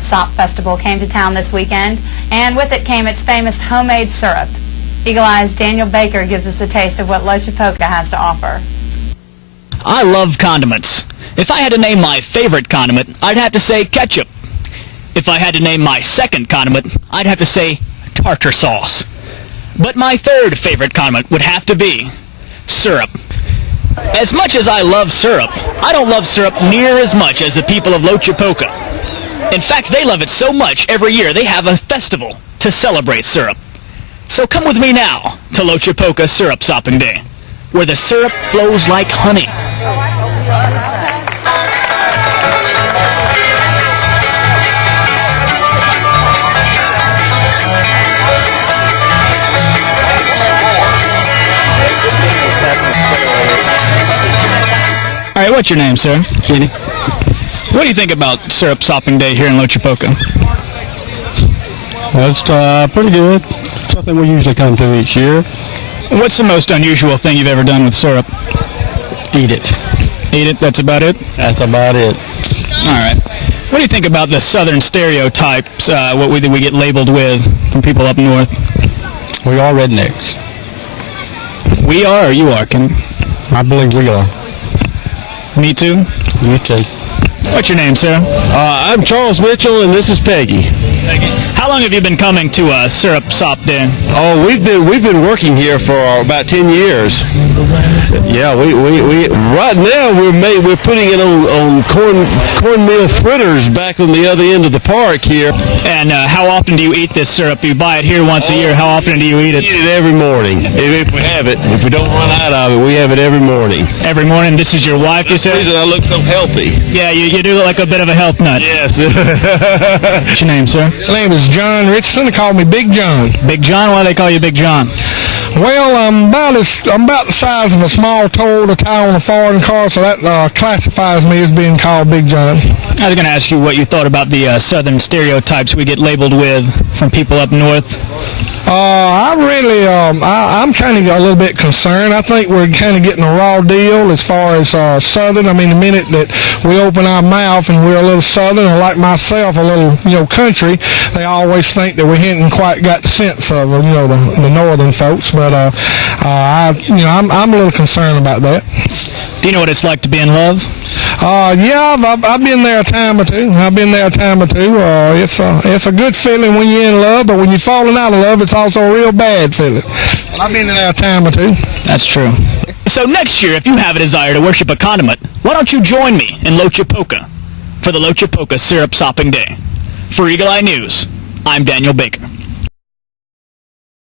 Syrup Sop Festival came to town this weekend, and with it came its famous homemade syrup. Eagle Eye's Daniel Baker gives us a taste of what Lochapoka has to offer. I love condiments. If I had to name my favorite condiment, I'd have to say ketchup. If I had to name my second condiment, I'd have to say tartar sauce. But my third favorite condiment would have to be syrup. As much as I love syrup, I don't love syrup near as much as the people of Lochapoka. In fact, they love it so much, every year they have a festival to celebrate syrup. So come with me now to Lochapoka Syrup Sopping Day, where the syrup flows like honey. All right, what's your name, sir? Kenny. What do you think about Syrup Sopping Day here in Lochapoka? That's pretty good. Something we usually come to each year. What's the most unusual thing you've ever done with syrup? Eat it. Eat it? That's about it? That's about it. All right. What do you think about the southern stereotypes, what we get labeled with from people up north? We are rednecks. We are, or you are, Kenny? I believe we are. Me too? You too. What's your name, sir? I'm Charles Mitchell, and this is Peggy. How long have you been coming to Syrup Sop Day? Oh, we've been working here for about 10 years. Yeah, we right now we're putting it on cornmeal fritters back on the other end of the park here. And how often do you eat this syrup? You buy it here once a year. How often do you eat it? We eat it every morning. If we have it, if we don't run out of it, we have it every morning. Every morning. This is your wife, you said? That's the reason I look so healthy. Yeah, you do look like a bit of a health nut. Yes. What's your name, sir? My name is John Richardson. They call me Big John. Big John? Why do they call you Big John? Well, I'm about the size of a small Toyota tire on a foreign car, so that classifies me as being called Big John. I was going to ask you what you thought about the southern stereotypes we get labeled with from people up north. I'm kind of a little bit concerned. I think we're kind of getting a raw deal as far as southern. I mean, the minute that we open our mouth and we're a little southern, or like myself, a little country, they always think that we hadn't quite got the sense of the northern folks. But I'm a little concerned about that. Do you know what it's like to be in love? Yeah, I've been there a time or two. It's a good feeling when you're in love, but when you're falling out of love, it's also a real bad feeling. I've been there a time or two. That's true. So next year, if you have a desire to worship a condiment, why don't you join me in Lochapoka for the Lochapoka Syrup Sopping Day? For Eagle Eye News, I'm Daniel Baker.